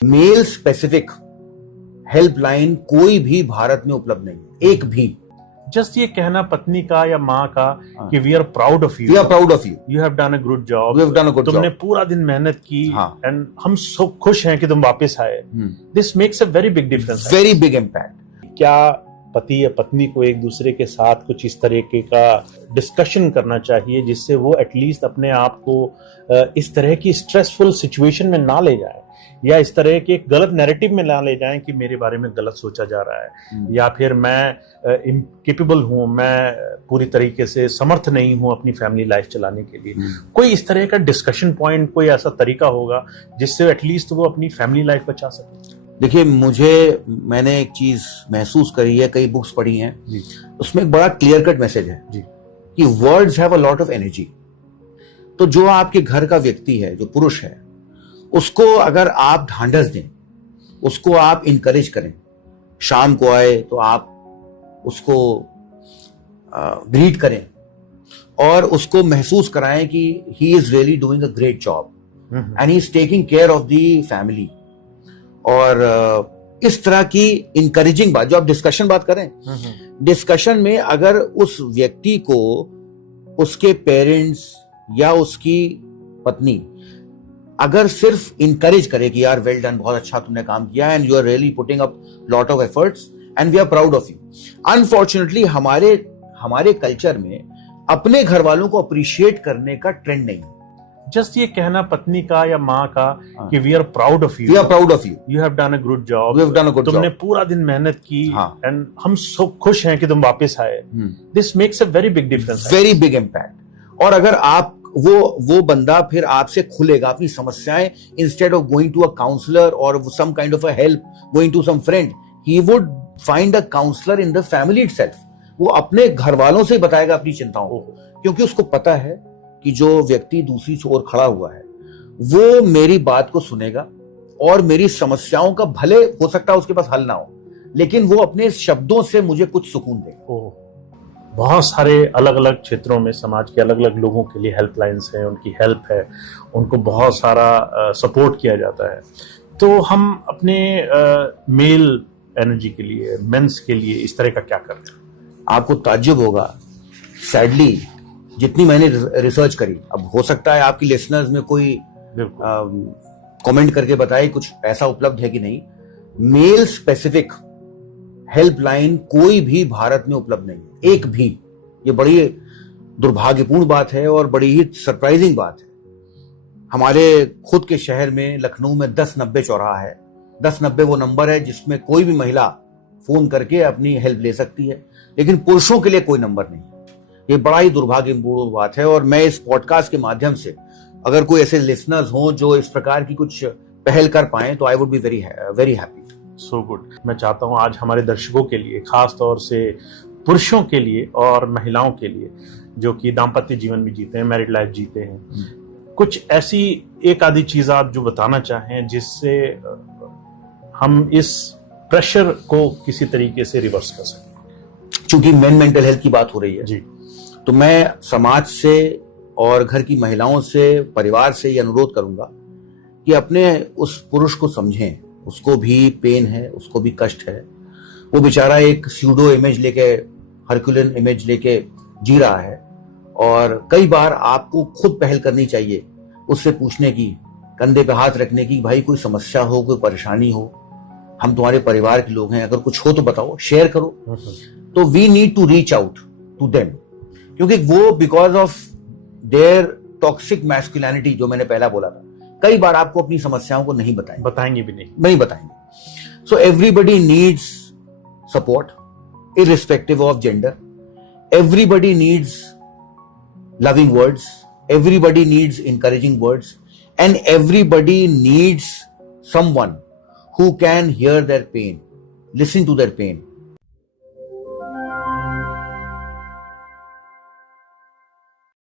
Mail specific helpline कोई भी भारत में उपलब्ध नहीं, एक भी। जस्ट ये कहना पत्नी का या माँ का कि we are proud of you, we are proud of you, you have done a good job, we have done a good job, तुमने पूरा दिन मेहनत की एंड हम सब खुश हैं कि तुम वापस आए। This makes a very big difference, very big impact. क्या पति या पत्नी को एक दूसरे के साथ कुछ इस तरीके का डिस्कशन करना चाहिए जिससे वो एटलीस्ट अपने आप को इस तरह की स्ट्रेसफुल सिचुएशन में ना ले जाए, या इस तरह के एक गलत नैरेटिव में ना ले जाएं कि मेरे बारे में गलत सोचा जा रहा है, या फिर मैं इनकेपेबल हूं, मैं पूरी तरीके से समर्थ नहीं हूं अपनी फैमिली लाइफ चलाने के लिए। कोई इस तरह का डिस्कशन पॉइंट, कोई ऐसा तरीका होगा जिससे एटलीस्ट वो अपनी फैमिली लाइफ बचा सके? देखिए, मैंने एक चीज महसूस करी है, कई बुक्स पढ़ी हैं, उसमें एक बड़ा क्लियर कट मैसेज है कि words have a lot of energy. तो जो आपके घर का व्यक्ति है, जो पुरुष है, उसको अगर आप ढांढस दें, उसको आप इनकरेज करें, शाम को आए तो आप उसको ग्रीट करें और उसको महसूस कराएं कि he is really doing a great job and he is taking care of the family. और इस तरह की इंकरेजिंग बात, जो आप डिस्कशन बात करें, डिस्कशन में अगर उस व्यक्ति को उसके पेरेंट्स या उसकी पत्नी अगर सिर्फ इंकरेज करे कि यार वेल डन, बहुत अच्छा तुमने काम किया and you are really putting up lot of efforts and we are proud of you. Unfortunately हमारे कल्चर में अपने घर वालों को अप्रिशिएट करने का ट्रेंड नहीं। जस्ट ये कहना पत्नी का या माँ का कि we are proud of you, we are proud of you, you have done a good job, we have done a good job, तुमने पूरा दिन मेहनत की एंड हम सब खुश हैं कि तुम वापस आए। This makes a very big difference, very big impact. और अगर आप वो बंदा फिर आपसे खुलेगा अपनी समस्याएं, instead of going to a counselor और some kind of a help, going to some friend, he would find a counselor in the family itself. वो अपने घर वालों से बताएगा अपनी चिंताओं को, क्योंकि उसको पता है कि जो व्यक्ति दूसरी ओर खड़ा हुआ है वो मेरी बात को सुनेगा और मेरी समस्याओं का, भले हो सकता है उसके पास हल ना हो, लेकिन वो अपने शब्दों से मुझे कुछ सुकून देगा। बहुत सारे अलग अलग क्षेत्रों में समाज के अलग अलग लोगों के लिए हेल्पलाइंस हैं, उनकी हेल्प है, उनको बहुत सारा सपोर्ट किया जाता है। तो हम अपने मेल एनर्जी के लिए, मेंस के लिए इस तरह का क्या कर रहे हैं? आपको ताज्जुब होगा, सैडली जितनी मैंने रिसर्च करी, अब हो सकता है आपकी लिसनर्स में कोई कमेंट करके बताए कुछ ऐसा उपलब्ध है कि नहीं, मेल स्पेसिफिक हेल्पलाइन कोई भी भारत में उपलब्ध नहीं, एक भी। ये बड़ी दुर्भाग्यपूर्ण बात है और बड़ी ही सरप्राइजिंग बात है। हमारे खुद के शहर में, लखनऊ में 1090 चौराहा है। 1090 वो नंबर है जिसमें कोई भी महिला फोन करके अपनी हेल्प ले सकती है, लेकिन पुरुषों के लिए कोई नंबर नहीं। ये बड़ा ही दुर्भाग्यपूर्ण बात है और मैं इस पॉडकास्ट के माध्यम से अगर कोई ऐसे लिसनर्स हों जो इस प्रकार की कुछ पहल कर पाए तो I would be very happy. So good. मैं चाहता हूं आज हमारे दर्शकों के लिए, खास तौर से पुरुषों के लिए और महिलाओं के लिए जो कि दाम्पत्य जीवन भी जीते हैं, मैरिड लाइफ जीते हैं, कुछ ऐसी एक आधी चीज आप जो बताना चाहें जिससे हम इस प्रेशर को किसी तरीके से रिवर्स कर सकें। चूंकि मेंटल हेल्थ की बात हो रही है जी, तो मैं समाज से और घर की महिलाओं से, परिवार से ये अनुरोध करूंगा कि अपने उस पुरुष को समझें। उसको भी पेन है, उसको भी कष्ट है, वो बेचारा एक स्यूडो इमेज लेके, हरक्यूलिन इमेज लेके जी रहा है। और कई बार आपको खुद पहल करनी चाहिए, उससे पूछने की, कंधे पे हाथ रखने की, भाई कोई समस्या हो, कोई परेशानी हो, हम तुम्हारे परिवार के लोग हैं, अगर कुछ हो तो बताओ, शेयर करो। तो we need to reach out to them, क्योंकि वो because of their toxic masculinity, जो मैंने पहला बोला था, कई बार आपको अपनी समस्याओं को नहीं बताएंगे भी नहीं बताएंगे। So everybody needs support irrespective of gender. Everybody needs loving words, everybody needs encouraging words, and everybody needs someone who can hear their pain, listen to their pain,